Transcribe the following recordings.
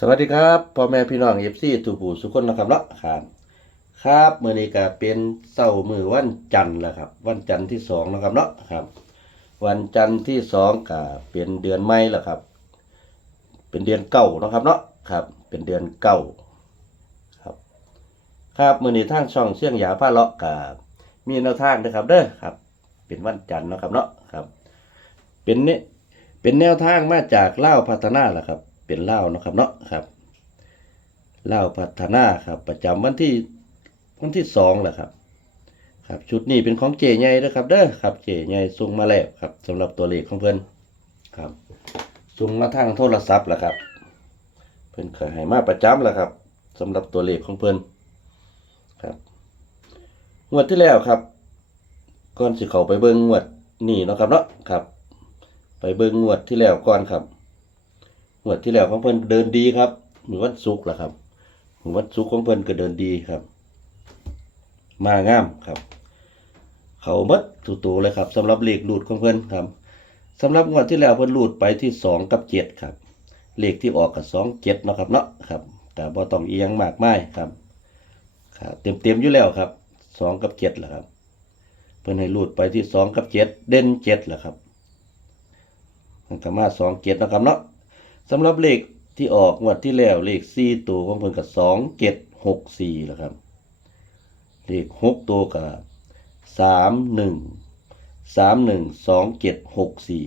สวัสดีครับพ่อแม่พี่น้องเอฟซีทุกผู้ทุกคนนะครับเนาะครับครับมื้อนี้ก็เป็นเช้ามือวันจันทร์แล้วครับ วันจันทร์ที่สองนะครับเนาะครับ วันจันทร์ที่สองก็เป็นเดือนใหม่แล้วครับ เป็นเดือนเก้านะครับเนาะครับ เป็นเดือนเก้าครับ ครับมื้อนี้ทางช่องเสียงหยาผ้าเลาะก็มีแนวทางนะครับเด้อครับ เป็นวันจันทร์นะครับเนาะครับ เป็นเนี่ยเป็นแนวทางมาจากเล่าพัฒนาแหละครับ เป็นเล่านะครับเนาะครับเล่าพัฒนาครับประจำวันที่วันที่สองแหละครับ ครับชุดนี้เป็นของเจใหญ่เด้อครับเด้อครับเจใหญ่ส่งมาแล้วครับสำหรับตัวเลขของเพิ่อนครับส่งมาทางโทรศัพท์แหละครับ เพิ่นเคยให้มาประจำแหละครับสำหรับตัวเลขของเพิ่อนครับงวดที่แล้วครับก่อนสิเขาไปเบิ่งงวดนี่เนาะครับเนาะครับ ไปเบิ่งงวดที่แล้วก่อนครับ งวดที่แล้วของเพิ่นเดินดีครับมือวันศุกร์ล่ะครับมือวันศุกร์ของเพิ่นก็เดินดีครับ มางามครับ เขาหมดตูตูเลยครับสำหรับเลขรูดของเพิ่นครับสำหรับงวดที่แล้วเพิ่นรูดไปที่สองกับเจ็ดครับ เลขที่ออกกับสองเจ็ดนาะครับเนาะครับแต่บ่ต้องเอียงมากมายครับครับเต็มเต็มๆอยู่แล้วครับสองกับเจ็ดแหละครับ เพิ่นให้รูดไปที่สองกับเจ็ดเด่นเจ็ดแหละครับมันก็มาสองเจ็ดนะครับเนาะ สำหรับเลขที่ออกงวดที่แล้วเลขสี่ตัวของเพิ่นกับสองเจ็ดหกสี่แหละครับ เลขหกตัวกับสามหนึ่งสามหนึ่งสองเจ็ดหกสี่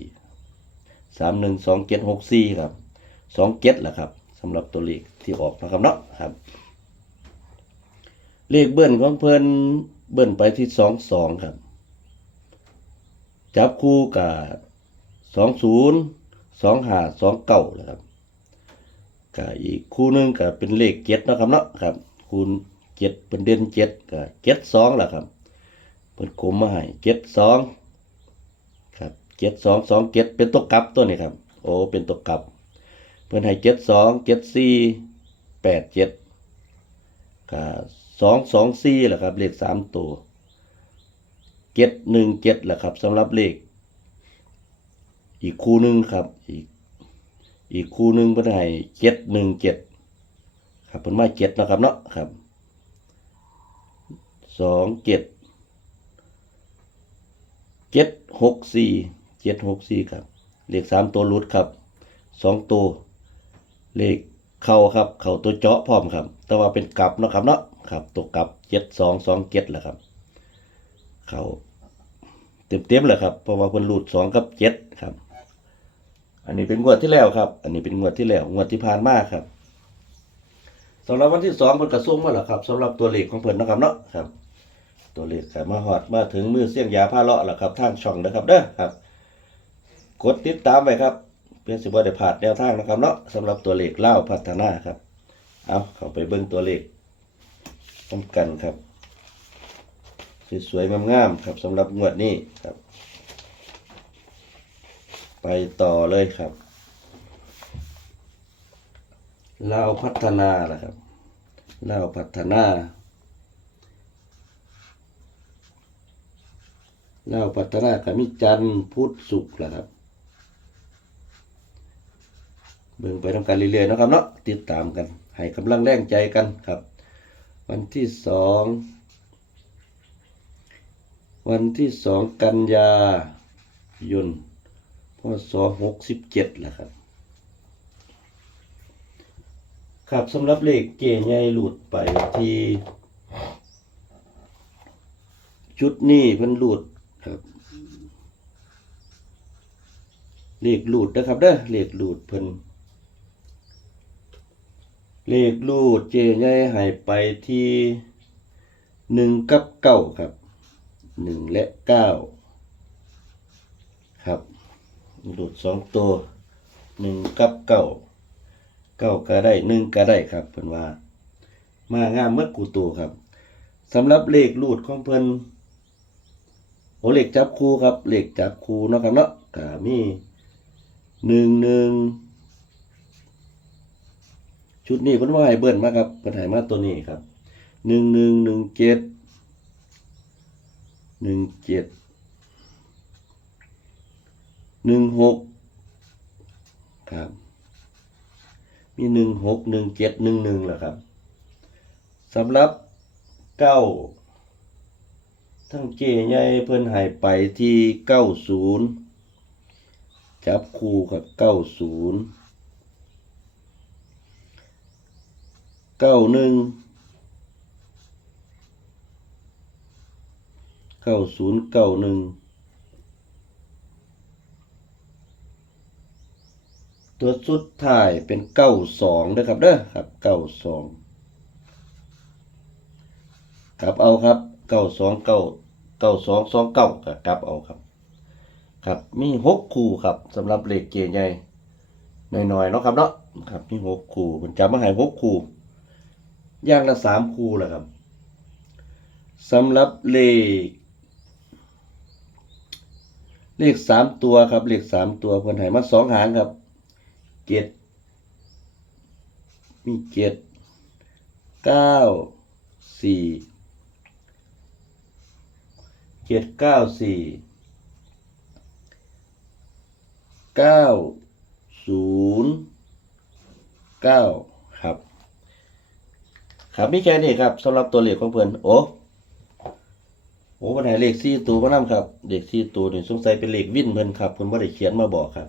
สามหนึ่งสองเจ็ดหกสี่ครับสองเจ็ดแหละครับสำหรับตัวเลขที่ออกนะครับเนาะครับ เลขเบิ้ลของเพิ่นเบิ้ลไปที่สองสองครับ จับคู่กับสองศูนย์ สองห้าสองเก้าแหละครับกับอีกคู่นึงก็เป็นเลขเจ็ดนะครับเนาะครับ คูณเจ็ดเป็นเด่นเจ็ดกับเจ็ดสองแหละครับเป็นกลมมาให้เจ็ดสองครับเจ็ดสองสองเจ็ดเป็นตัวกลับตัวนี้ครับ โอ้เป็นตัวกลับ เพิ่นให้เจ็ดสองเจ็ดสี่แปดเจ็ดกับสองสองสี่แหละครับ เลขสามตัวเจ็ดหนึ่งเจ็ดแหละครับสำหรับเลข อีกคู่หนึ่งครับ อีกอีกคู่หนึ่งเพิ่นให้เจ็ดหนึ่งเจ็ดครับเพิ่นมาเจ็ดนะครับเนาะครับสองเจ็ดเจ็ดหกสี่เจ็ดหกสี่ครับ เลขสามตัวรุดครับสองตัวเลขเข้าครับ เข้าตัวเจาะพร้อมครับ แต่ว่าเป็นกลับนะครับเนาะครับ ตัวกลับเจ็ดสองสองเจ็ดแหละครับ เข้าเต็มๆเลยครับเพราะว่าเพิ่นรูดสองกับเจ็ดครับ อันนี้เป็นงวดที่แล้วครับ อันนี้เป็นงวดที่แล้วงวดที่ผ่านมาครับสำหรับวันที่สองเพิ่นกระซุ่มมาแล้วครับสำหรับตัวเลขของเพิ่นนะครับเนาะครับ ตัวเลขก็มาฮอดมาถึงมือเสียงยาผ้าเลาะแล้วครับทางช่องนะครับเด้อครับ กดติดตามไว้ครับเพื่อสิบ่ได้พลาดแนวทางนะครับเนาะสำหรับตัวเลขเล่าพัฒนาครับ เอาเข้าไปเบิ่งตัวเลขพร้อมกันครับสวยๆงามๆครับสำหรับงวดนี้ครับ ไปต่อเลยครับลาวพัฒนาล่ะครับลาวพัฒนาลาวพัฒนากับมิจันพุทธสุขล่ะครับเบิ่งไปทำการเรื่อยๆนะครับเนาะติดตามกัน ให้กำลังแรงใจกันครับ วันที่สองวันที่สองกันยายน พศหกสิบเจ็ดแหละครับ ครับสำหรับเลขเกใหญ่หลุดไปที่ ชุดนี้เพิ่นหลุดครับเลขหลุดนะครับเด้อเลขหลุดเพิ่นเลขรูดเจใหญ่หายไปที่หนึ่งกับเก้าครับหนึ่งและเก้าครับ รูดสองตัวหนึ่งกับเก้าเก้าก็ได้หนึ่งก็ได้ครับเพิ่อนว่า มางามเมื่อกูตัวครับสำหรับเลขรูดของเพิ่อนโอเหลขจับคูครับเหลขจับคูเนาะครับเนาะก็มีหนึ่งหนึ่งชุดนี้เพิ่นว่าให้เบิ้ลมาครับเพิ่นให้มาตัวนี้ครับหนึ่งหนึ่งหนึ่งเจ็ดหนึ่งเจ็ด หนึ่งหกครับ มีหนึ่งหกหนึ่งเจ็ดหนึ่งหนึ่งแหละครับสำหรับเก้าทั้งเจใหญ่เพิ่นหายไปที่เก้าศูนย์จับคู่ครับเก้าศูนย์เก้าหนึ่งเก้าศูนย์เก้าหนึ่ง ตัวสุดท้ายเป็นเก้าสองนะครับเด้อครับเก้าสองกลับเอาครับเก้าสองเก้าเก้าสองสองเก้ากับกลับเอาครับ ครับมีหกคู่ครับสำหรับเลขเกียร์ใหญ่หน่อยๆเนาะครับเนาะครับมีหกคู่ผมจำมาให้หกคู่ย่างละสามคู่แหละครับสำหรับเลข เลขสามตัวครับ เลขสามตัวเพิ่นให้มาสองหางครับ เจ็ดมีเจ็ดเก้าสี่เจ็ดเก้าสี่เก้าศูนย์เก้าครับ ครับมีแค่นี้ครับสำหรับตัวเลขของเพื่อนโอ้โอ้ปัญหาเลขสี่ตัวมานํครับเลขสี่ตัวนี่สงสัยเป็นเลขวินเพิ่นครับเพิ่นบ่ได้เขียนมาบอกครับ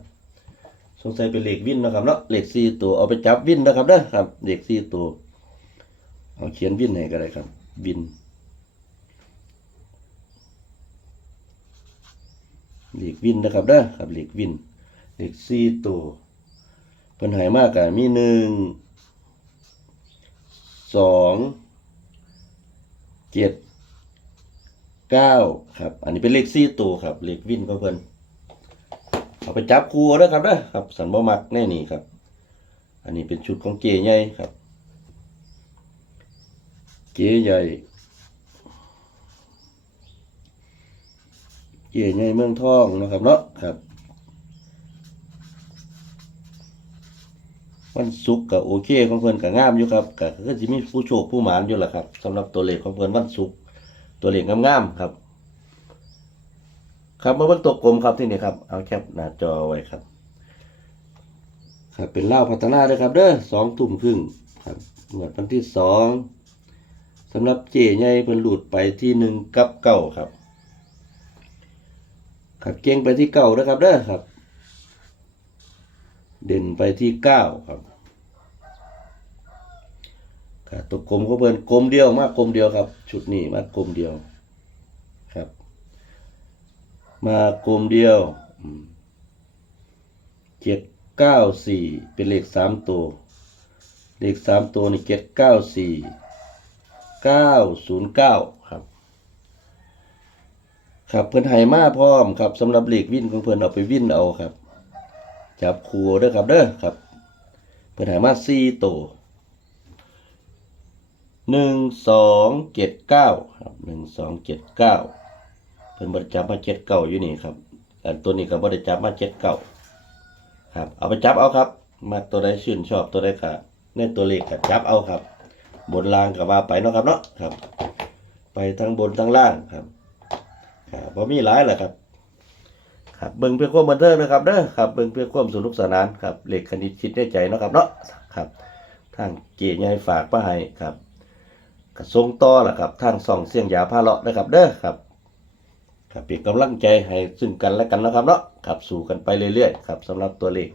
สงสัยเป็นเหล็กวินนะครับเนาะเหล็กสี่ตัวเอาไปจับวินนะครับเด้อครับเหล็กสี่ตัว เอาเขียนวินให้ก็ได้ครับวินเหล็กวินนะครับเด้อครับเหล็กวินเหล็กสี่ตัวเพิ่นหายมากกันมีหนึ่งสองเจ็ดเก้าครับ อันนี้เป็นเลขสี่ตัวครับ เลขวินของเพิ่น เอาไปจับครูเอาเด้อครับเด้อครับ สันบ่มักแน่นี่ครับ อันนี้เป็นชุดของเกยใหญ่ครับ เกยใหญ่เกยใหญ่เมืองทองนะครับเนาะครับวันศุกร์ก็โอเคของเพิ่นก็งามอยู่ครับก็คือมีผู้โชคผู้หมานอยู่แหละครับสำหรับตัวเลขของเพิ่นวันศุกร์ตัวเลขงามๆครับ ครับมาเบิ่งตัวกลมครับที่นี่ครับ เอาแคปหน้าจอไว้ครับ ครับเป็นเล่าพัฒนาด้วยครับ เด้อสองทุ่มครึ่งครับงวดวันที่สองสำหรับเจใหญ่เพิ่นหลุดไปที่หนึ่งกับเก้าครับ ครับเก่งไปที่เก้านะครับเด้อครับ เด่นไปที่เก้าครับครับตัวกลมก็เพิ่นกลมเดียวมากกลมเดียวครับ ชุดนี้มากกลมเดียว มากลมเดียวเจ็ดเก้าสี่เป็นเลขสามตัว เลขสามตัวนี่เจ็ดเก้าสี่เก้าศูนย์เก้าครับ ครับเพิ่อนให้มาพร้อมครับสำหรับเลขวิ่นของเพิ่อนเอาไปวิ่นเอาครับ จับคู่เด้อครับเด้อครับ เพิ่อนให้มาสี่ตัวหนึ่งสองเจ็ดเก้าครับหนึ่งสองเจ็ดเก้า พิ่นบ่ได้จับมาเจ็ดเก่าอยู่นี่ครับอันตัวนี้ก็บ่ได้จับมาเจ็ดเก่าครับ เอาไปจับเอาครับ มาตัวใดชื่นชอบตัวใดก็ในตัวเลขก็จับเอาครับ บนล่างก็ว่าไปเนาะครับเนาะครับ ไปทั้งบนทั้งล่างครับครับบ่มีหลายแหละครับครับเบิ่งเพื่อความบันเทิงนะครับเด้อครับเบิ่งเพื่อความสนุกสนานครับเลขคณิตคิดในใจเนาะครับเนาะครับทางเกียรติใหญ่ฝากมาให้ครับก็ส่งต่อแหละครับทางส่องเสียงยาพาเลาะนะครับเด้อครับ ครับเป็นกำลังใจให้ซึ่งกันและกันนะครับเนาะครับสู่กันไปเรื่อยๆครับสำหรับตัวเลข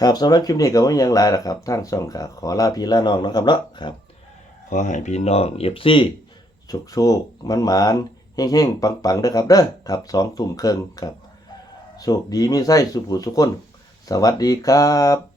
ครับสำหรับคลิปนี้ก็ว่ยังไรล่ะครับท่านส่องค่ะขอลาพี่ลาน้องนะครับเนาะครับ ขอให้พี่น้องเอฟซีโชคโชคมันหมานเฮ้งๆปังๆเด้อครับเด้อครับสองทุ่มครึ่งครับโชคดีมีไส้สุขผู้สุขคน สวัสดีครับ